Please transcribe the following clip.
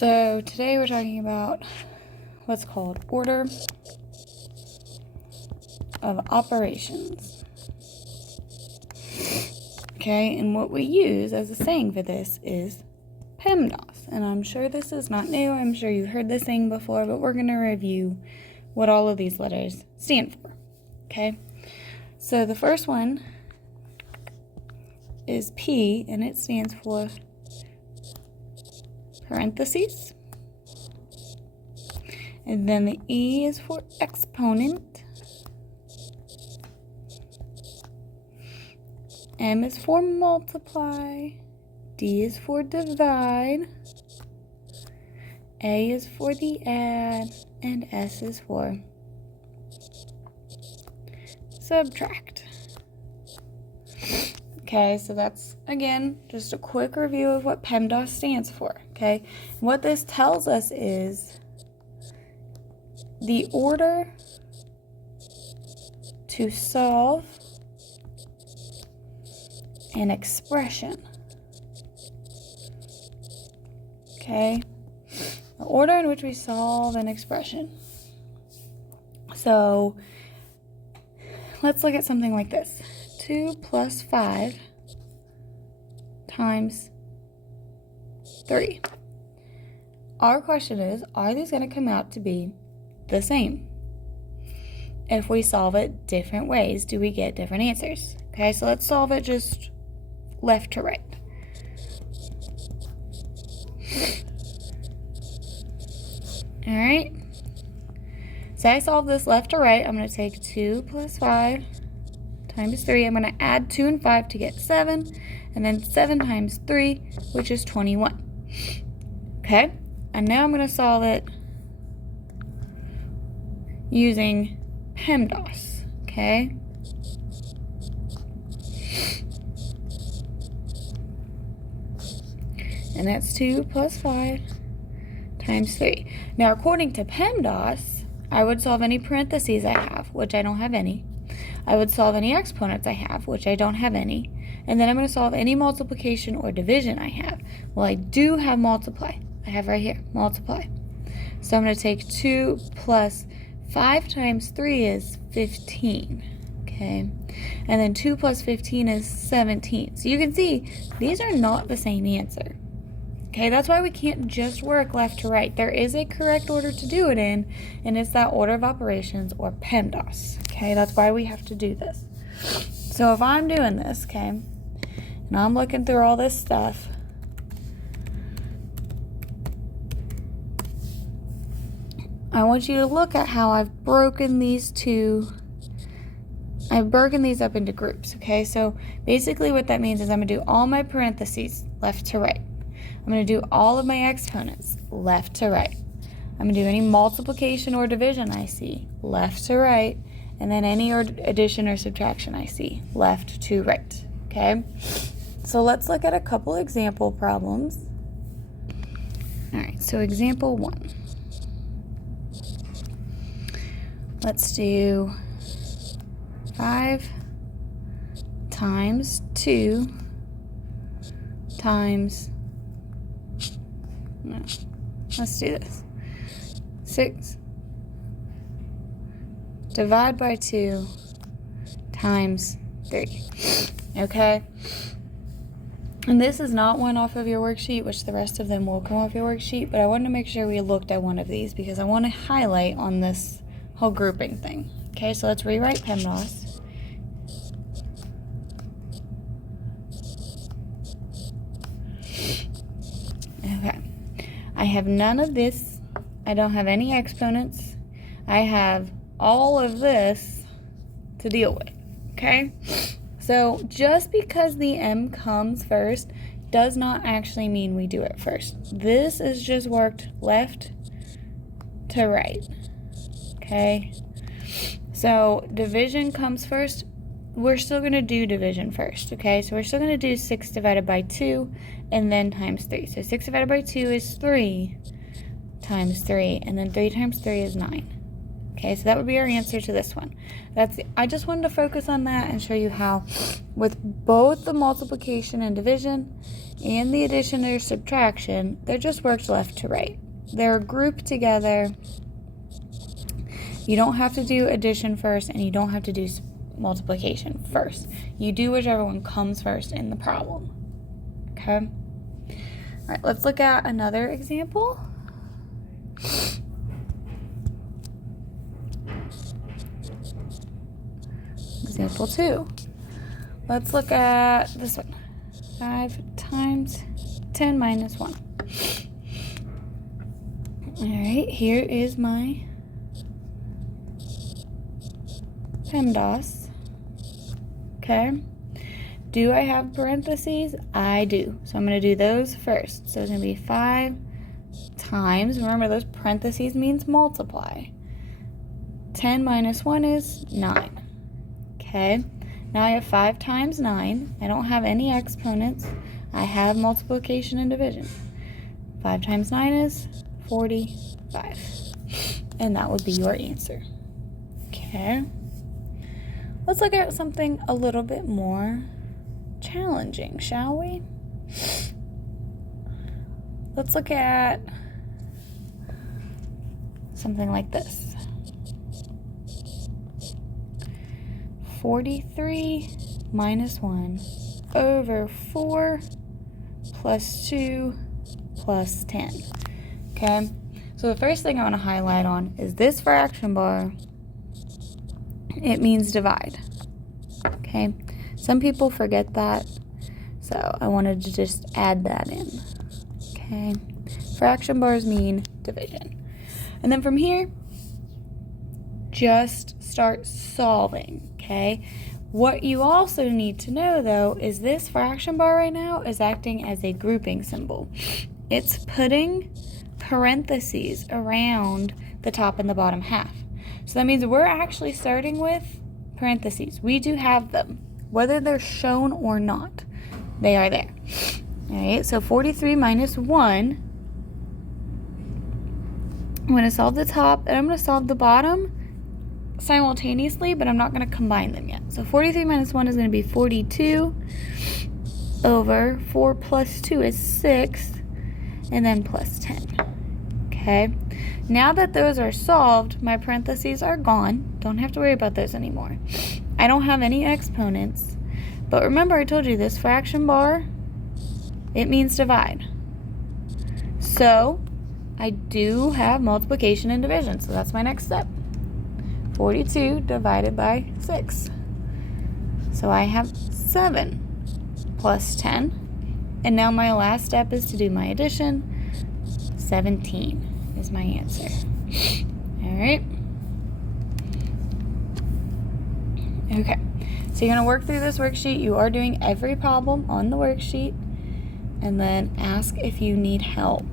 So today we're talking about what's called order of operations. Okay, and what we use as a saying for this is PEMDAS. And I'm sure this is not new. I'm sure you've heard this saying before, but we're going to review what all of these letters stand for. Okay, so the first one is P, and it stands for parentheses. And then the E is for exponent. M is for multiply. D is for divide. A is for the add. And S is for subtract. Okay, so that's, again, just a quick review of what PEMDAS stands for, okay? What this tells us is the order to solve an expression, okay? The order in which we solve an expression. So, let's look at something like this. 2 plus 5 times 3. Our question is, are these going to come out to be the same? If we solve it different ways, do we get different answers? Okay, so let's solve it just left to right. Alright, so I solve this left to right. I'm going to take 2 plus 5 times 3. I'm going to add 2 and 5 to get 7, and then 7 times 3, which is 21. Okay, and now I'm going to solve it using PEMDAS, okay? And that's 2 plus 5 times 3. Now, according to PEMDAS, I would solve any parentheses I have, which I don't have any. I would solve any exponents I have, which I don't have any. And then I'm going to solve any multiplication or division I have. Well, I do have multiply. I have right here, multiply. So I'm going to take 2 plus 5 times 3 is 15. Okay. And then 2 plus 15 is 17. So you can see these are not the same answer. Okay, that's why we can't just work left to right. There is a correct order to do it in, and it's that order of operations, or PEMDAS. Okay, that's why we have to do this. So if I'm doing this, okay, and I'm looking through all this stuff, I want you to look at how I've broken these up into groups, okay? So basically what that means is I'm going to do all my parentheses left to right. I'm going to do all of my exponents left to right. I'm going to do any multiplication or division I see left to right, and then any addition or subtraction I see left to right, okay? So let's look at a couple example problems. All right, so example 1. Let's do 5 times 2 times, no, let's do this. 6 divide by 2 times 3. Okay? And this is not one off of your worksheet, which the rest of them will come off your worksheet, but I wanted to make sure we looked at one of these because I want to highlight on this whole grouping thing. Okay, so let's rewrite PEMDAS. Okay, I have none of this. I don't have any exponents. I have all of this to deal with, okay? So just because the M comes first does not actually mean we do it first. This is just worked left to right, okay? So division comes first. We're still going to do division first, okay? So we're still going to do 6 divided by 2 and then times 3. So 6 divided by 2 is 3 times 3, and then 3 times 3 is 9. Okay, so that would be our answer to this one. I just wanted to focus on that and show you how with both the multiplication and division and the addition or subtraction, they're just worked left to right. They're grouped together. You don't have to do addition first, and you don't have to do multiplication first. You do whichever one comes first in the problem. Okay? All right, let's look at another example. Example 2. Let's look at this one. 5 times 10 minus 1. All right, here is my PEMDAS. Okay. Do I have parentheses? I do. So I'm going to do those first. So it's going to be 5 times. Remember, those parentheses means multiply. 10 minus 1 is 9. Okay. Now I have 5 times 9. I don't have any exponents. I have multiplication and division. 5 times 9 is 45. And that would be your answer. Okay. Let's look at something a little bit more challenging, shall we? Let's look at something like this. 43 minus 1 over 4 plus 2 plus 10. Okay, so the first thing I want to highlight on is this fraction bar. It means divide. Okay, some people forget that, so I wanted to just add that in. Okay, fraction bars mean division. And then from here, just start solving. Okay, what you also need to know though is this fraction bar right now is acting as a grouping symbol. It's putting parentheses around the top and the bottom half. So that means we're actually starting with parentheses. We do have them, whether they're shown or not. They are there. All right, so 43 minus 1. I'm going to solve the top, and I'm going to solve the bottom simultaneously, but I'm not going to combine them yet. So 43 minus 1 is going to be 42 over 4 plus 2 is 6, and then plus 10. Okay, now that those are solved, my parentheses are gone. Don't have to worry about those anymore. I don't have any exponents, but remember I told you this fraction bar, it means divide. So I do have multiplication and division, so that's my next step. 42 divided by 6. So I have 7 plus 10. And now my last step is to do my addition. 17 is my answer. All right. Okay. So you're going to work through this worksheet. You are doing every problem on the worksheet. And then ask if you need help.